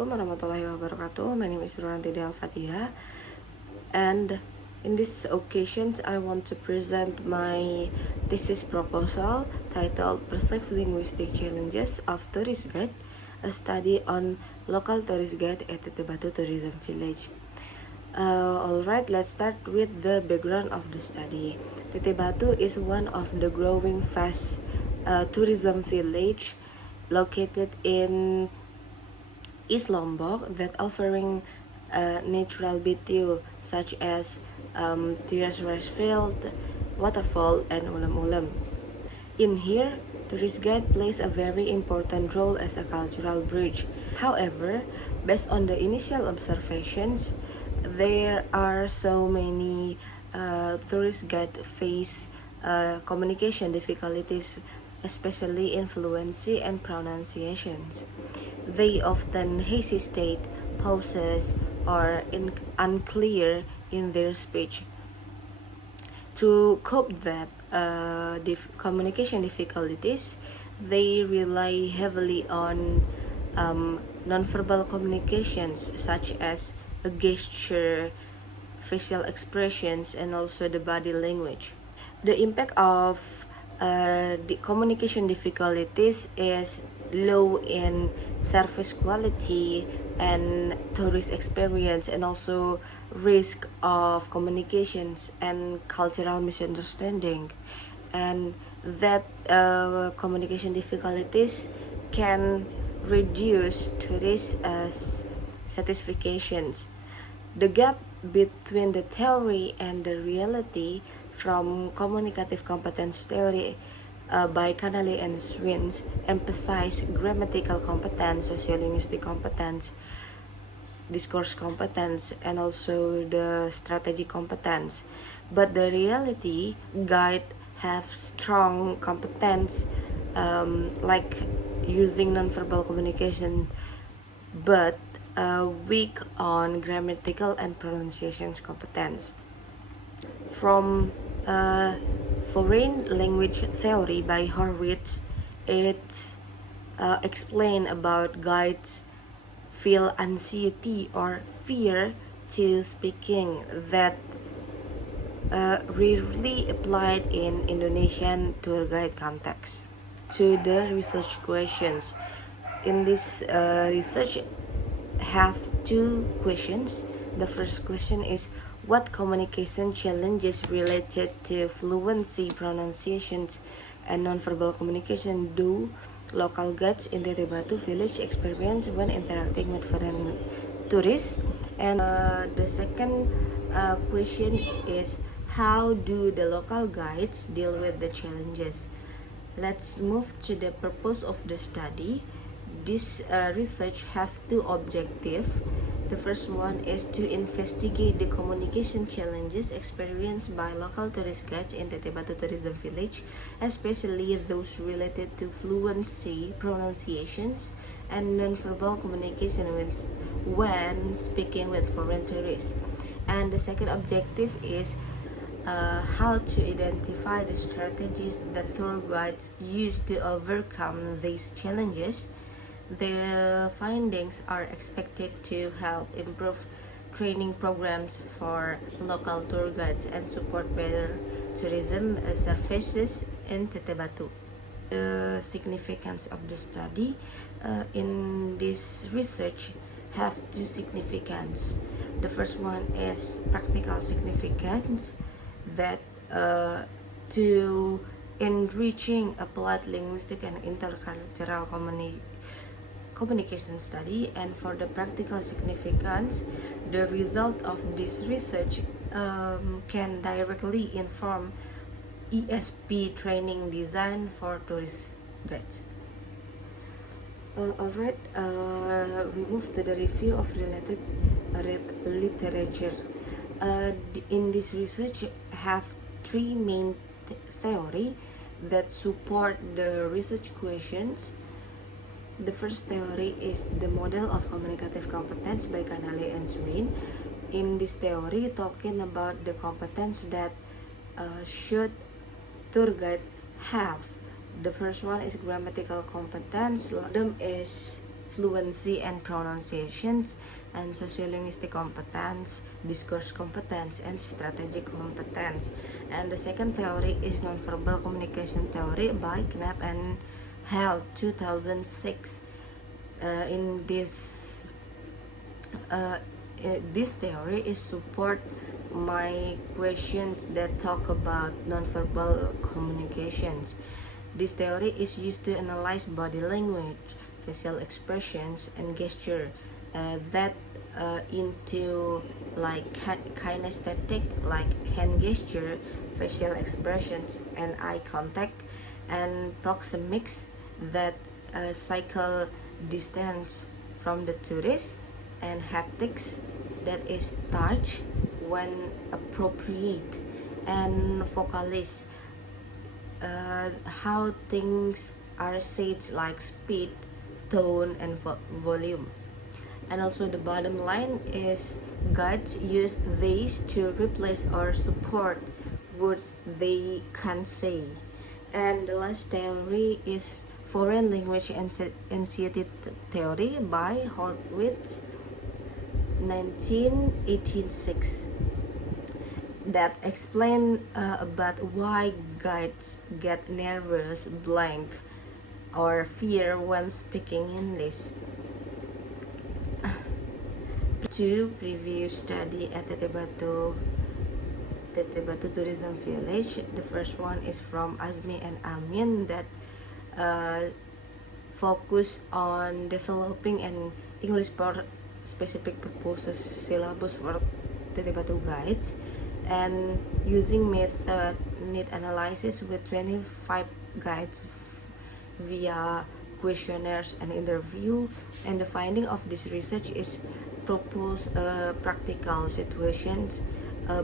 Warahmatullahi wabarakatuh. My name is Nurhanti Al-Fatihah, and in this occasion I want to present my thesis proposal titled Perceived Linguistic Challenges of Tourist Guide, a study on local tourist guide at Teteh Batu Tourism Village. Alright, let's start with the background of the study. Teteh Batu is one of the growing fast tourism village located in East Lombok that offering natural beauty such as Tiras Rice Field, waterfall, and ulam-ulam. In here, tourist guide plays a very important role as a cultural bridge. However, based on the initial observations, there are so many tourist guide face communication difficulties, especially in fluency and pronunciations. They often hesitate, pauses, or unclear in their speech. To cope that communication difficulties, they rely heavily on nonverbal communications such as a gesture, facial expressions, and also the body language. The impact of the communication difficulties is low in service quality and tourist experience, and also risk of communications and cultural misunderstanding, and that communication difficulties can reduce tourist satisfactions. The gap between the theory and the reality from communicative competence theory by Canale and Swins emphasize grammatical competence, sociolinguistic competence, discourse competence, and also the strategy competence. But the reality guide have strong competence like using nonverbal communication, but weak on grammatical and pronunciations competence. From foreign language theory by Horwitz, it explain about guides feel anxiety or fear to speaking that rarely applied in Indonesian tour guide context. To the research questions. In this research have two questions. The first question is, what communication challenges related to fluency, pronunciations, and nonverbal communication do local guides in the Teteh Batu village experience when interacting with foreign tourists? And the second question is, how do the local guides deal with the challenges? Let's move to the purpose of the study. This research have two objectives. The first one is to investigate the communication challenges experienced by local tourist guides in Teteh Batu Tourism Village, especially those related to fluency, pronunciations, and nonverbal communication when speaking with foreign tourists. And the second objective is how to identify the strategies that tour guides use to overcome these challenges. The findings are expected to help improve training programs for local tour guides and support better tourism services in Teteh Batu. The significance of the study in this research have two significance. The first one is practical significance, that to enriching applied linguistic and intercultural communication study. And for the practical significance, the result of this research can directly inform ESP training design for tourist guides. Alright, we move to the review of related literature. In this research have three main theory that support the research questions. The first theory is the model of communicative competence by Canale and Swin. In this theory, talking about the competence that should tour guide have. The first one is grammatical competence. Them is fluency and pronunciations, and sociolinguistic competence, discourse competence, and strategic competence. And the second theory is nonverbal communication theory by Knapp and Held 2006. In this theory is support my questions that talk about nonverbal communications. This theory is used to analyze body language, facial expressions, and gesture that into like kinesthetic, like hand gesture, facial expressions, and eye contact, and proxemics that cycle distance from the tourist, and haptics that is touch when appropriate, and vocalis how things are said like speed, tone, and volume. And also the bottom line is guides use these to replace or support words they can't say. And the last theory is foreign language anxiety theory by Horowitz 1986, that explain about why guides get nervous, blank, or fear when speaking English. Two previous study at Teteh Batu Tourism Village. The first one is from Azmi and Amin that focus on developing an English for specific purposes syllabus for Teteh Batu guides, and using method need analysis with 25 guides via questionnaires and interview. And the finding of this research is propose practical situations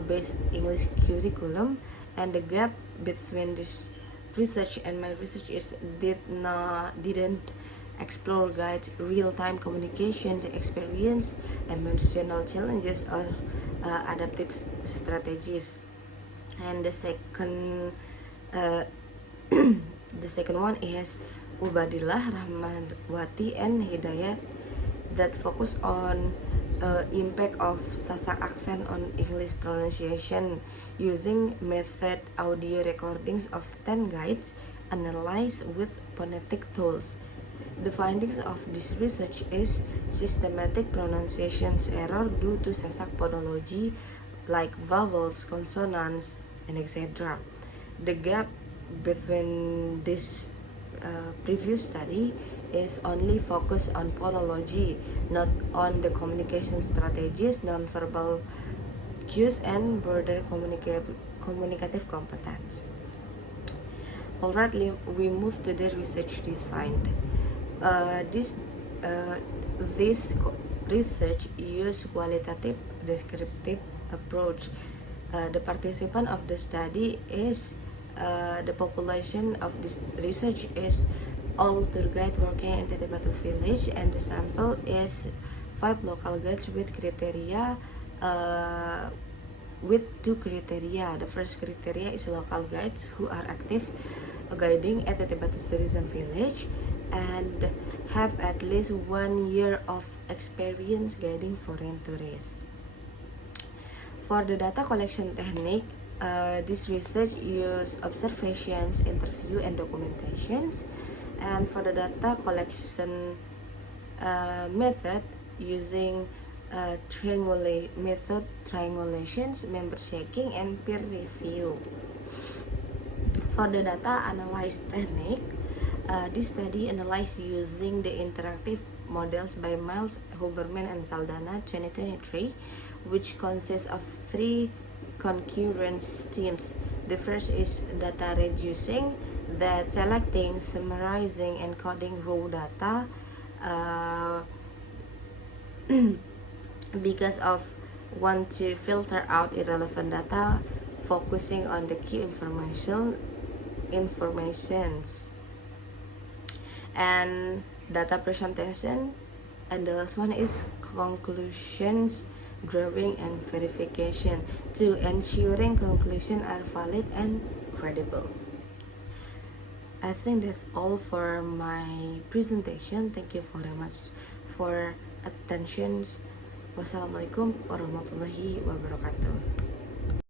based English curriculum. And the gap between this research and my research is didn't explore guides real-time communication experience, emotional challenges, or adaptive strategies. And the second the second one is Ubadillah, Rahmawati, and Hidayat that focus on impact of Sasak accent on English pronunciation using method audio recordings of 10 guides analyzed with phonetic tools. The findings of this research is systematic pronunciations error due to Sasak phonology like vowels, consonants, and etc. The gap between this previous study is only focused on phonology, not on the communication strategies, nonverbal cues, and broader communicative competence. Alright, we move to the research design. This research use qualitative descriptive approach. The participant of the study is the population of this research is all tour guide working in Teteh Batu Village, and the sample is 5 local guides with criteria with 2 criteria. The first criteria is local guides who are active guiding at Teteh Batu Tourism Village and have at least 1 year of experience guiding foreign tourists. For the data collection technique, this research use observations, interview, and documentations. And for the data collection method, using triangulations, member checking, and peer review. For the data analysis technique, this study analyzed using the interactive models by Miles, Huberman, and Saldana 2023, which consists of 3 concurrent teams. The first is data reducing, that selecting, summarizing, and coding raw data because of want to filter out irrelevant data, focusing on the key informations. And data presentation, and the last one is conclusions drawing and verification, to ensuring conclusions are valid and credible. I think that's all for my presentation. Thank you very much for attention. Wassalamualaikum warahmatullahi wabarakatuh.